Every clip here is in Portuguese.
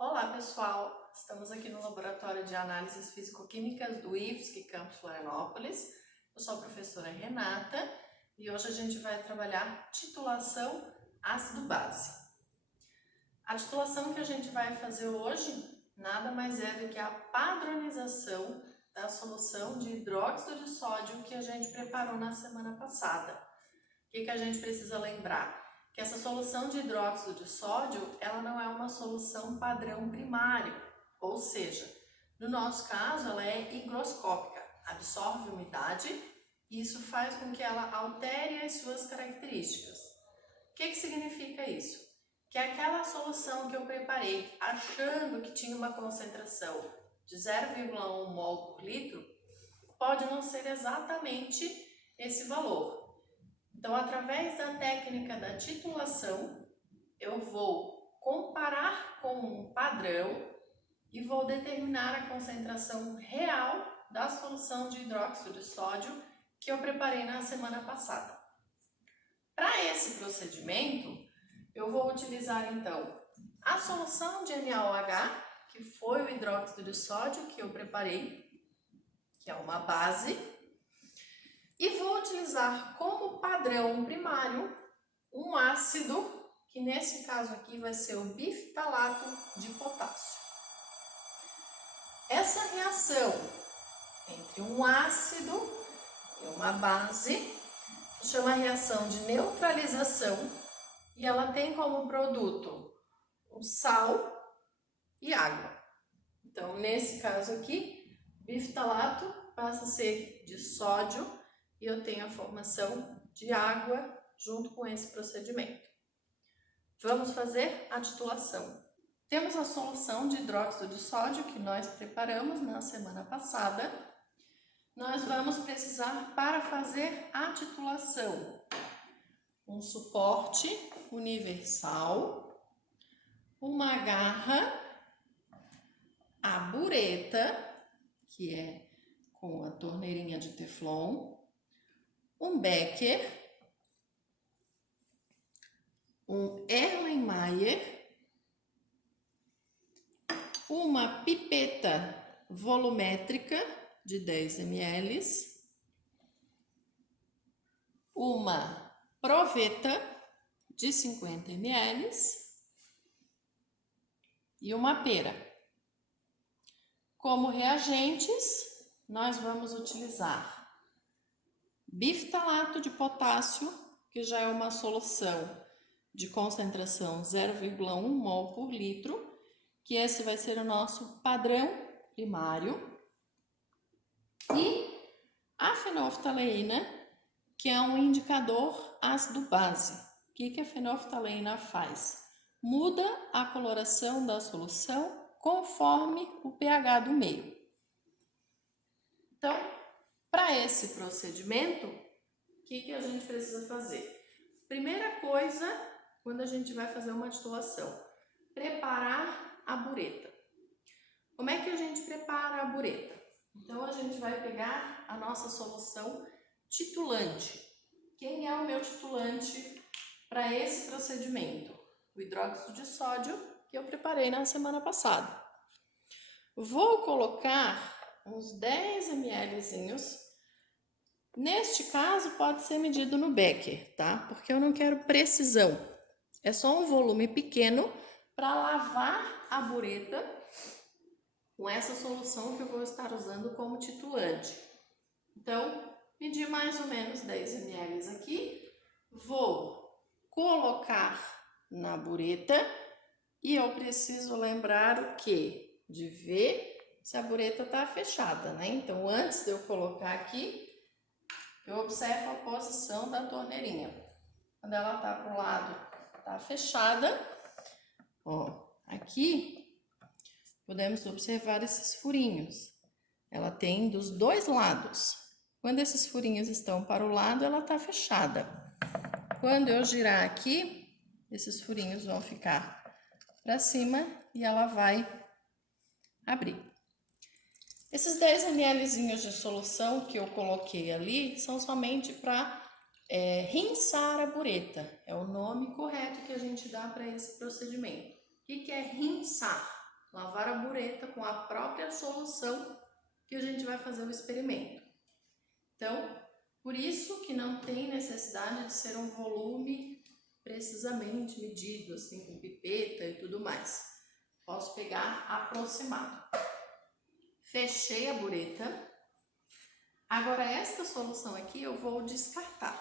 Olá pessoal, estamos aqui no Laboratório de Análises Físico-Químicas do IFSC Campus Florianópolis. Eu sou a professora Renata e hoje a gente vai trabalhar titulação ácido-base. A titulação que a gente vai fazer hoje nada mais é do que a padronização da solução de hidróxido de sódio que a gente preparou na semana passada. O que a gente precisa lembrar? Que essa solução de hidróxido de sódio, ela não é uma solução padrão primário, ou seja, no nosso caso ela é higroscópica, absorve umidade e isso faz com que ela altere as suas características. O que significa isso? Que aquela solução que eu preparei achando que tinha uma concentração de 0,1 mol por litro, pode não ser exatamente esse valor. Então, através da técnica da titulação, eu vou comparar com um padrão e vou determinar a concentração real da solução de hidróxido de sódio que eu preparei na semana passada. Para esse procedimento, eu vou utilizar então a solução de NaOH, que foi o hidróxido de sódio que eu preparei, que é uma base, e vou utilizar como padrão primário um ácido, que nesse caso aqui vai ser o biftalato de potássio. Essa reação entre um ácido e uma base chama reação de neutralização e ela tem como produto o sal e água. Então, nesse caso aqui, biftalato passa a ser de sódio e eu tenho a formação de água junto com esse procedimento. Vamos fazer a titulação. Temos a solução de hidróxido de sódio que nós preparamos na semana passada. Nós vamos precisar, para fazer a titulação, um suporte universal, uma garra, a bureta, que é com a torneirinha de teflon, um becker, um Erlenmeyer, uma pipeta volumétrica de 10 ml, uma proveta de 50 ml e uma pera. Como reagentes, nós vamos utilizar biftalato de potássio, que já é uma solução de concentração 0,1 mol por litro, que esse vai ser o nosso padrão primário, e a fenolftaleína, que é um indicador ácido-base. O que a fenolftaleína faz? Muda a coloração da solução conforme o pH do meio. Então, para esse procedimento, o que a gente precisa fazer? Primeira coisa, quando a gente vai fazer uma titulação, preparar a bureta. Como é que a gente prepara a bureta? Então, a gente vai pegar a nossa solução titulante. Quem é o meu titulante para esse procedimento? O hidróxido de sódio que eu preparei na semana passada. Vou colocar uns 10 mlzinhos. Neste caso, pode ser medido no becker, tá? Porque eu não quero precisão. É só um volume pequeno para lavar a bureta com essa solução que eu vou estar usando como titulante. Então, medi mais ou menos 10 ml aqui. Vou colocar na bureta e eu preciso lembrar o quê? De ver se a bureta está fechada, né? Então, antes de eu colocar aqui, eu observo a posição da torneirinha. Quando ela está para o lado, está fechada. Ó, aqui podemos observar esses furinhos. Ela tem dos dois lados. Quando esses furinhos estão para o lado, ela está fechada. Quando eu girar aqui, esses furinhos vão ficar para cima e ela vai abrir. Esses 10 mlzinhos de solução que eu coloquei ali são somente para rinçar a bureta. É o nome correto que a gente dá para esse procedimento. O que é rinçar? lavar a bureta com a própria solução que a gente vai fazer o experimento. Então, por isso que não tem necessidade de ser um volume precisamente medido, assim, com pipeta e tudo mais. Posso pegar aproximado. Fechei a bureta. Agora, esta solução aqui eu vou descartar.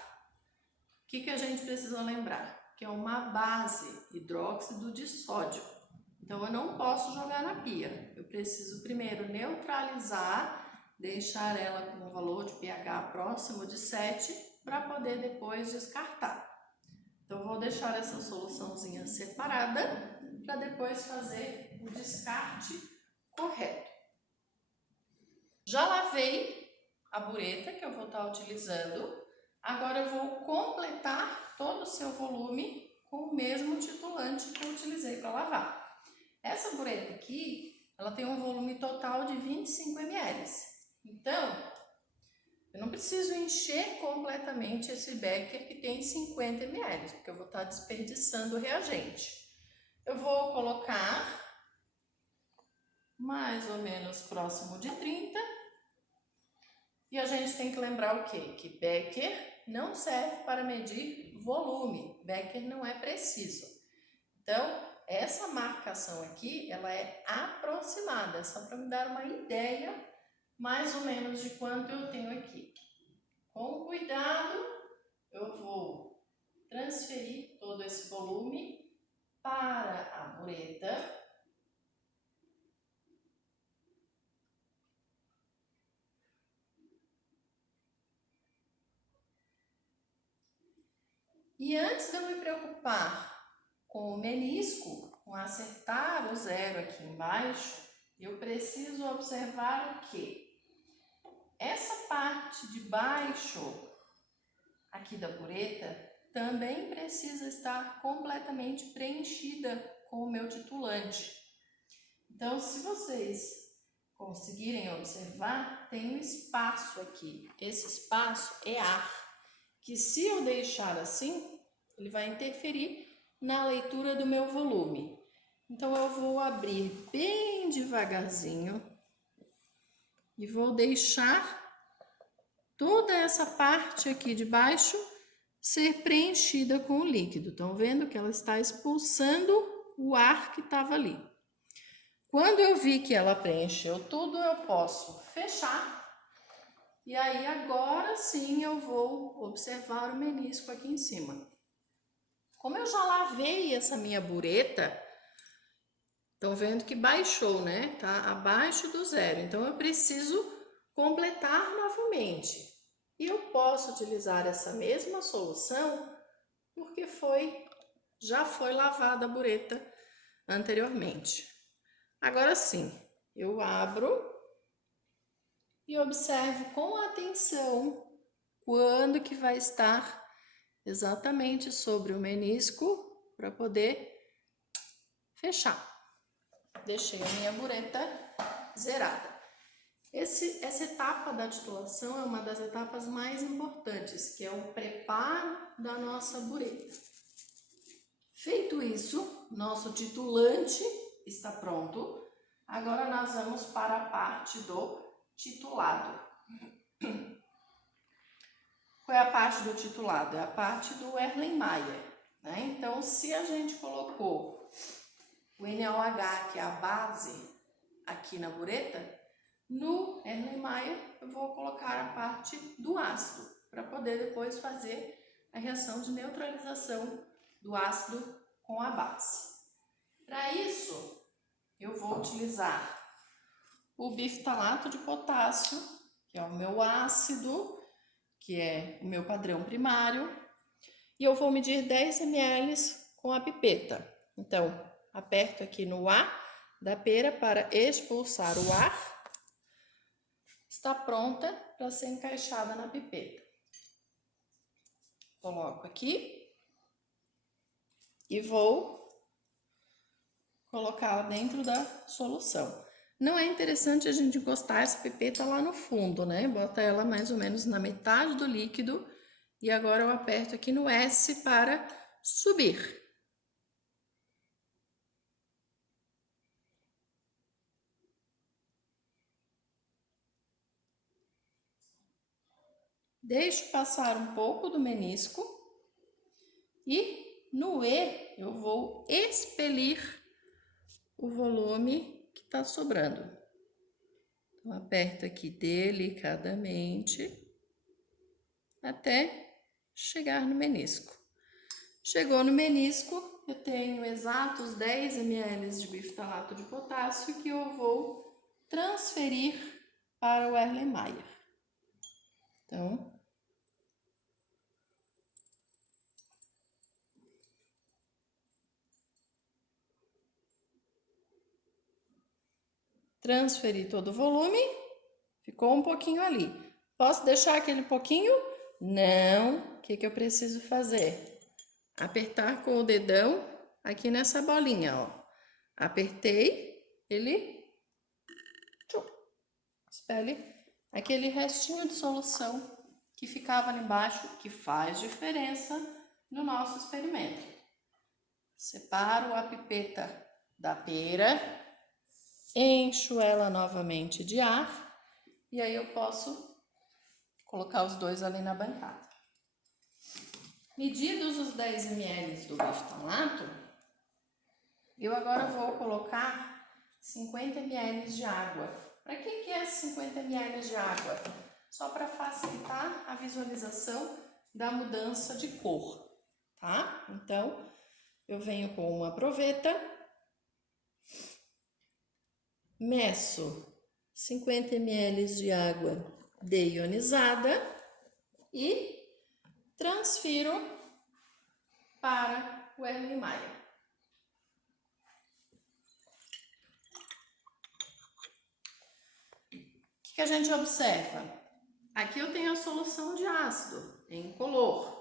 O que a gente precisa lembrar? Que é uma base, hidróxido de sódio. Então, eu não posso jogar na pia. Eu preciso primeiro neutralizar, deixar ela com um valor de pH próximo de 7, para poder depois descartar. Então, vou deixar essa soluçãozinha separada, para depois fazer o descarte correto. Já lavei a bureta que eu vou estar utilizando. Agora eu vou completar todo o seu volume com o mesmo titulante que eu utilizei para lavar. Essa bureta aqui, ela tem um volume total de 25 ml. Então, eu não preciso encher completamente esse becker que tem 50 ml, porque eu vou estar desperdiçando o reagente. Eu vou colocar mais ou menos próximo de 30. E a gente tem que lembrar o quê? Que becker não serve para medir volume. Becker não é preciso. Então, essa marcação aqui, ela é aproximada, só para me dar uma ideia mais ou menos de quanto eu tenho aqui. Com cuidado, eu vou transferir todo esse volume para a bureta. E antes de eu me preocupar com o menisco, com acertar o zero aqui embaixo, eu preciso observar o quê? Essa parte de baixo aqui da bureta também precisa estar completamente preenchida com o meu titulante. Então, se vocês conseguirem observar, tem um espaço aqui. Esse espaço é ar, que se eu deixar assim, ele vai interferir na leitura do meu volume. Então, eu vou abrir bem devagarzinho e vou deixar toda essa parte aqui de baixo ser preenchida com o líquido. Estão vendo que ela está expulsando o ar que estava ali. Quando eu vi que ela preencheu tudo, eu posso fechar. E aí, agora sim, eu vou observar o menisco aqui em cima. Como eu já lavei essa minha bureta, estão vendo que baixou, né? Tá abaixo do zero. Então, eu preciso completar novamente. E eu posso utilizar essa mesma solução porque já foi lavada a bureta anteriormente. Agora sim, eu abro e observo com atenção quando que vai estar exatamente sobre o menisco para poder fechar. Deixei a minha bureta zerada. Essa etapa da titulação é uma das etapas mais importantes, que é o preparo da nossa bureta. Feito isso, nosso titulante está pronto. Agora nós vamos para a parte do titulado. Qual é a parte do titulado? É a parte do Erlenmeyer, né? Então, se a gente colocou o NaOH, que é a base, aqui na bureta, no Erlenmeyer eu vou colocar a parte do ácido, para poder depois fazer a reação de neutralização do ácido com a base. Para isso, eu vou utilizar o bifitalato de potássio, que é o meu ácido, que é o meu padrão primário, e eu vou medir 10 ml com a pipeta. Então, aperto aqui no A da pera para expulsar o ar. Está pronta para ser encaixada na pipeta. Coloco aqui e vou colocá-la dentro da solução. Não é interessante a gente encostar essa pipeta lá no fundo, né? Bota ela mais ou menos na metade do líquido e agora eu aperto aqui no S para subir. Deixo passar um pouco do menisco e no E eu vou expelir o volume que está sobrando. Então, aperto aqui delicadamente até chegar no menisco. Chegou no menisco, eu tenho exatos 10 ml de biftalato de potássio que eu vou transferir para o Erlenmeyer. Então, transferi todo o volume, ficou um pouquinho ali. Posso deixar aquele pouquinho? Não. O que eu preciso fazer? Apertar com o dedão aqui nessa bolinha, ó. Apertei, ele expele aquele restinho de solução que ficava ali embaixo, que faz diferença no nosso experimento. Separo a pipeta da pera, encho ela novamente de ar e aí eu posso colocar os dois ali na bancada. Medidos os 10 ml do biftalato, eu agora vou colocar 50 ml de água. Para que é 50 ml de água? Só para facilitar a visualização da mudança de cor, tá? Então, eu venho com uma proveta, meço 50 ml de água deionizada e transfiro para o Erlenmeyer. O que a gente observa? Aqui eu tenho a solução de ácido, é incolor.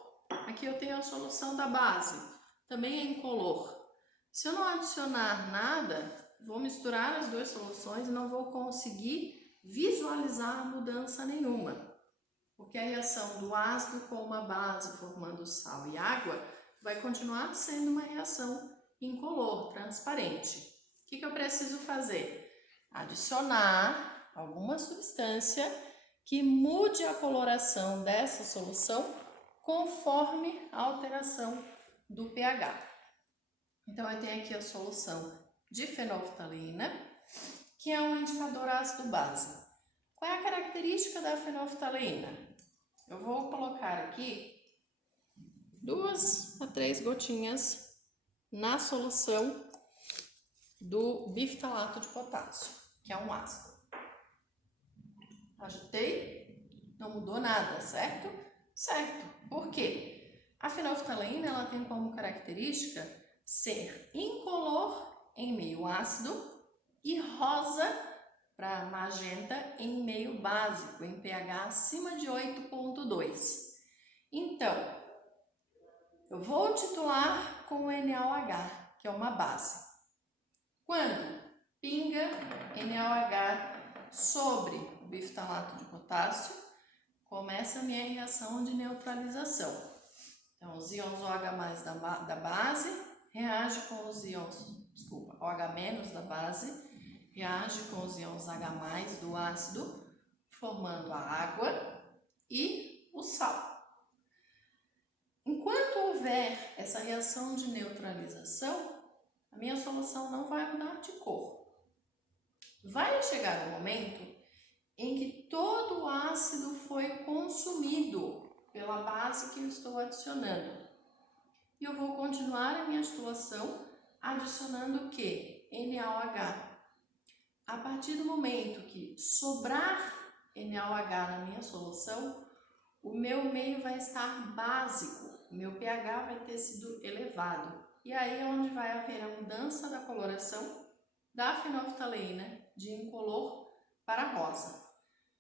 Aqui eu tenho a solução da base, também é incolor. Se eu não adicionar nada, vou misturar as duas soluções e não vou conseguir visualizar mudança nenhuma. Porque a reação do ácido com uma base formando sal e água vai continuar sendo uma reação incolor, transparente. O que eu preciso fazer? Adicionar alguma substância que mude a coloração dessa solução conforme a alteração do pH. Então, eu tenho aqui a solução de fenolftaleína, que é um indicador ácido-base. Qual é a característica da fenolftaleína? Eu vou colocar aqui 2 a 3 gotinhas na solução do biftalato de potássio, que é um ácido. Agitei, não mudou nada, certo? Certo. Por quê? A fenolftaleína ela tem como característica ser incolor em meio ácido e rosa para magenta em meio básico, em pH acima de 8,2. Então, eu vou titular com o NaOH, que é uma base. Quando pinga NaOH sobre o biftalato de potássio, começa a minha reação de neutralização. Então, os íons OH+ da base reage com os íons, OH- da base, reage com os íons H+ do ácido, formando a água e o sal. Enquanto houver essa reação de neutralização, a minha solução não vai mudar de cor. Vai chegar um momento em que todo o ácido foi consumido pela base que eu estou adicionando. E eu vou continuar a minha titulação adicionando o quê? NaOH. A partir do momento que sobrar NaOH na minha solução, o meu meio vai estar básico, o meu pH vai ter sido elevado. E aí é onde vai haver a mudança da coloração da fenolftaleína de incolor para rosa.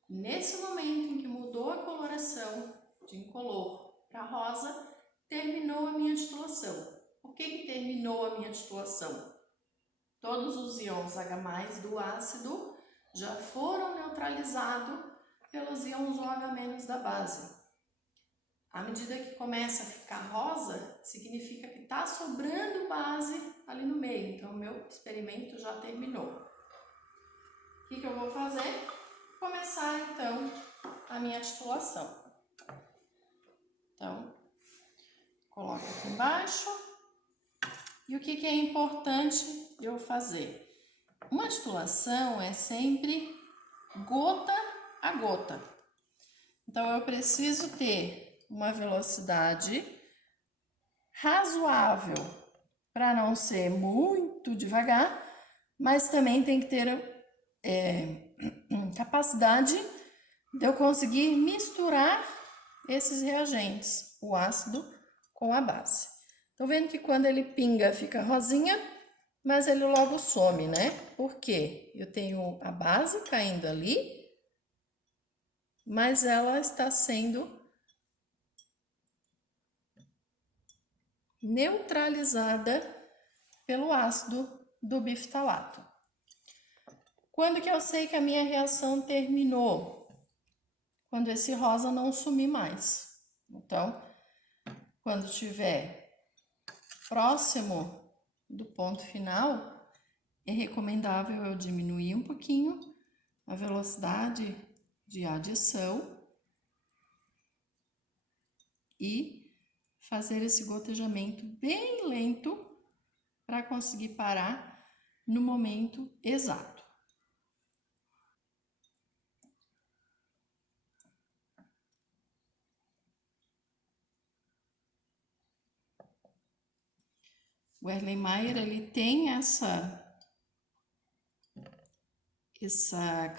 Nesse momento em que mudou a coloração de incolor para rosa, terminou a minha titulação. Por que terminou a minha titulação? Todos os íons H+ do ácido já foram neutralizados pelos íons OH- da base. À medida que começa a ficar rosa, significa que está sobrando base ali no meio. Então, o meu experimento já terminou. O que eu vou fazer? Começar, então, a minha titulação. Então, coloco aqui embaixo. E o que é importante eu fazer? Uma titulação é sempre gota a gota. Então, eu preciso ter uma velocidade razoável para não ser muito devagar, mas também tem que ter capacidade de eu conseguir misturar esses reagentes, o ácido com a base. Estão vendo que quando ele pinga fica rosinha, mas ele logo some, né? Por quê? Eu tenho a base caindo ali, mas ela está sendo neutralizada pelo ácido do biftalato. Quando que eu sei que a minha reação terminou? Quando esse rosa não sumir mais. Então, quando estiver próximo do ponto final, é recomendável eu diminuir um pouquinho a velocidade de adição e fazer esse gotejamento bem lento para conseguir parar no momento exato. O Erlenmeyer, ele tem essa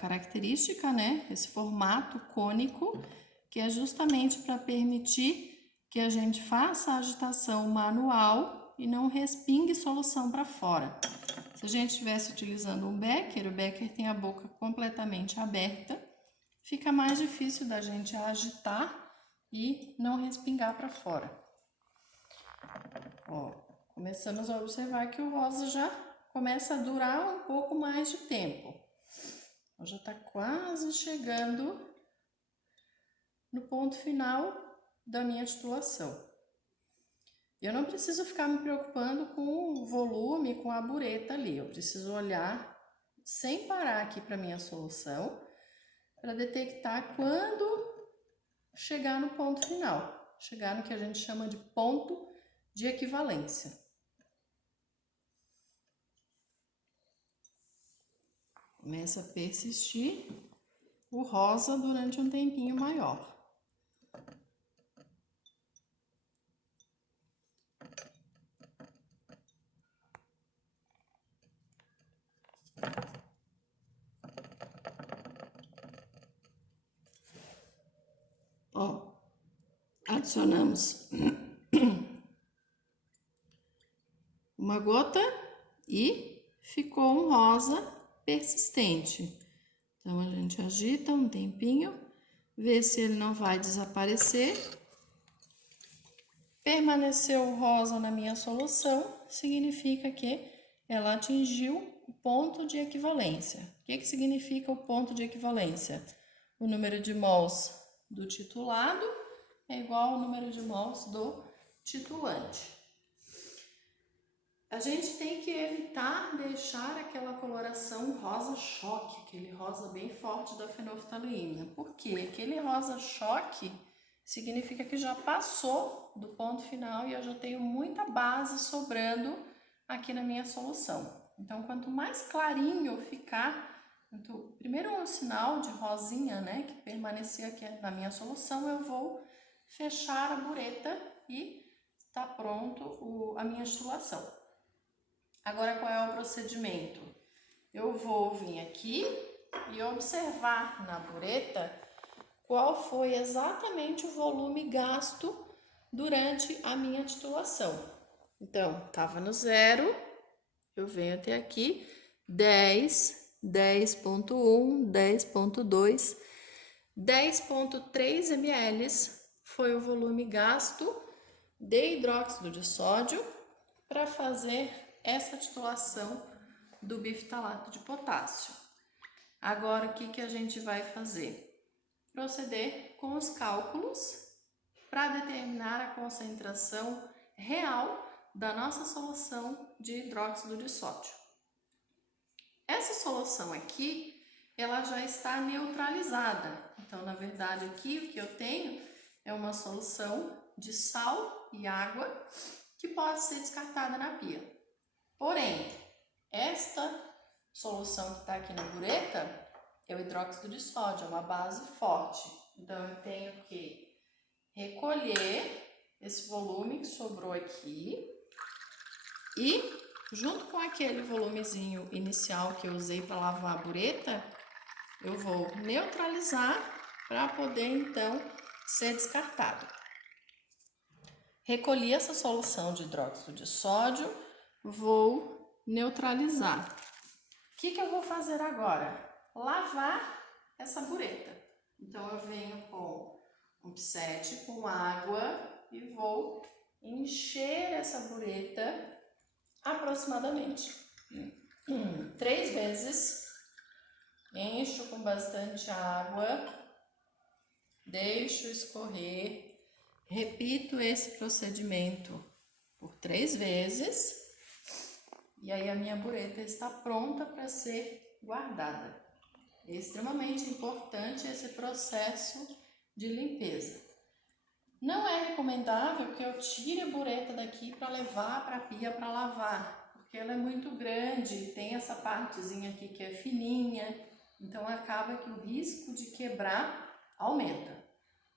característica, né? Esse formato cônico, que é justamente para permitir que a gente faça a agitação manual e não respingue solução para fora. Se a gente estivesse utilizando um becker, o becker tem a boca completamente aberta, fica mais difícil da gente agitar e não respingar para fora. Ó, começamos a observar que o rosa já começa a durar um pouco mais de tempo. Já está quase chegando no ponto final da minha titulação. Eu não preciso ficar me preocupando com o volume, com a bureta ali. Eu preciso olhar sem parar aqui para minha solução, para detectar quando chegar no ponto final. Chegar no que a gente chama de ponto de equivalência. Começa a persistir o rosa durante um tempinho maior. Ó, adicionamos uma gota e ficou um rosa persistente. Então, a gente agita um tempinho, vê se ele não vai desaparecer. Permaneceu o rosa na minha solução, significa que ela atingiu o ponto de equivalência. O que significa o ponto de equivalência? O número de mols do titulado é igual ao número de mols do titulante. A gente tem que evitar deixar aquela coloração rosa choque, aquele rosa bem forte da fenolftaleína. Por quê? Aquele rosa choque significa que já passou do ponto final e eu já tenho muita base sobrando aqui na minha solução. Então, quanto mais clarinho ficar, primeiro um sinal de rosinha, né, que permanecia aqui na minha solução, eu vou fechar a bureta e está pronto a minha titulação. Agora, qual é o procedimento? Eu vou vir aqui e observar na bureta qual foi exatamente o volume gasto durante a minha titulação. Então, estava no 0, eu venho até aqui, 10, 10.1, 10.2, 10.3 ml foi o volume gasto de hidróxido de sódio para fazer essa titulação do biftalato de potássio. Agora, o que a gente vai fazer? Proceder com os cálculos para determinar a concentração real da nossa solução de hidróxido de sódio. Essa solução aqui, ela já está neutralizada. Então, na verdade, aqui o que eu tenho é uma solução de sal e água que pode ser descartada na pia. Porém, esta solução que está aqui na bureta é o hidróxido de sódio, é uma base forte. Então, eu tenho que recolher esse volume que sobrou aqui e, junto com aquele volumezinho inicial que eu usei para lavar a bureta, eu vou neutralizar para poder, então, ser descartado. Recolhi essa solução de hidróxido de sódio, vou neutralizar. O que eu vou fazer agora? Lavar essa bureta. Então, eu venho com um pipete com água e vou encher essa bureta aproximadamente 3 vezes. Encho com bastante água, deixo escorrer, repito esse procedimento por 3 vezes e aí a minha bureta está pronta para ser guardada. É extremamente importante esse processo de limpeza. Não é recomendável que eu tire a bureta daqui para levar para a pia para lavar, porque ela é muito grande, tem essa partezinha aqui que é fininha, então acaba que o risco de quebrar aumenta.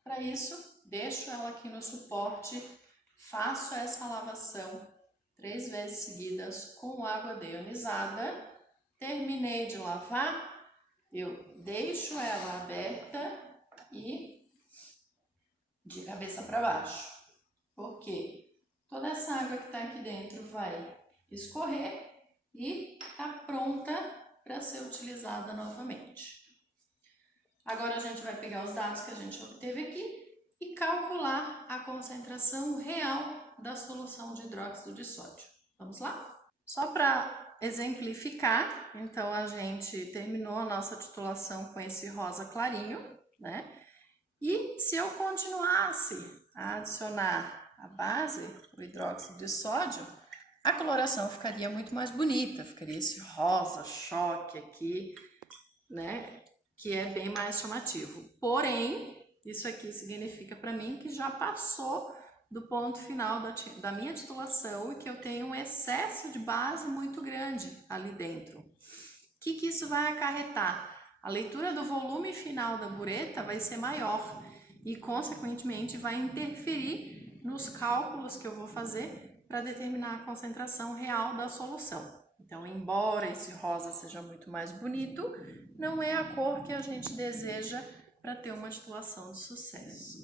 Para isso, deixo ela aqui no suporte, faço essa lavação 3 vezes seguidas com água deionizada. Terminei de lavar, eu deixo ela aberta e de cabeça para baixo, porque toda essa água que está aqui dentro vai escorrer e está pronta para ser utilizada novamente. Agora a gente vai pegar os dados que a gente obteve aqui e calcular a concentração real da solução de hidróxido de sódio. Vamos lá? Só para exemplificar, então a gente terminou a nossa titulação com esse rosa clarinho, né? E se eu continuasse a adicionar a base, o hidróxido de sódio, a coloração ficaria muito mais bonita, ficaria esse rosa choque aqui, né? Que é bem mais chamativo. Porém, isso aqui significa para mim que já passou do ponto final da minha titulação e que eu tenho um excesso de base muito grande ali dentro. O que isso vai acarretar? A leitura do volume final da bureta vai ser maior e, consequentemente, vai interferir nos cálculos que eu vou fazer para determinar a concentração real da solução. Então, embora esse rosa seja muito mais bonito, não é a cor que a gente deseja para ter uma titulação de sucesso.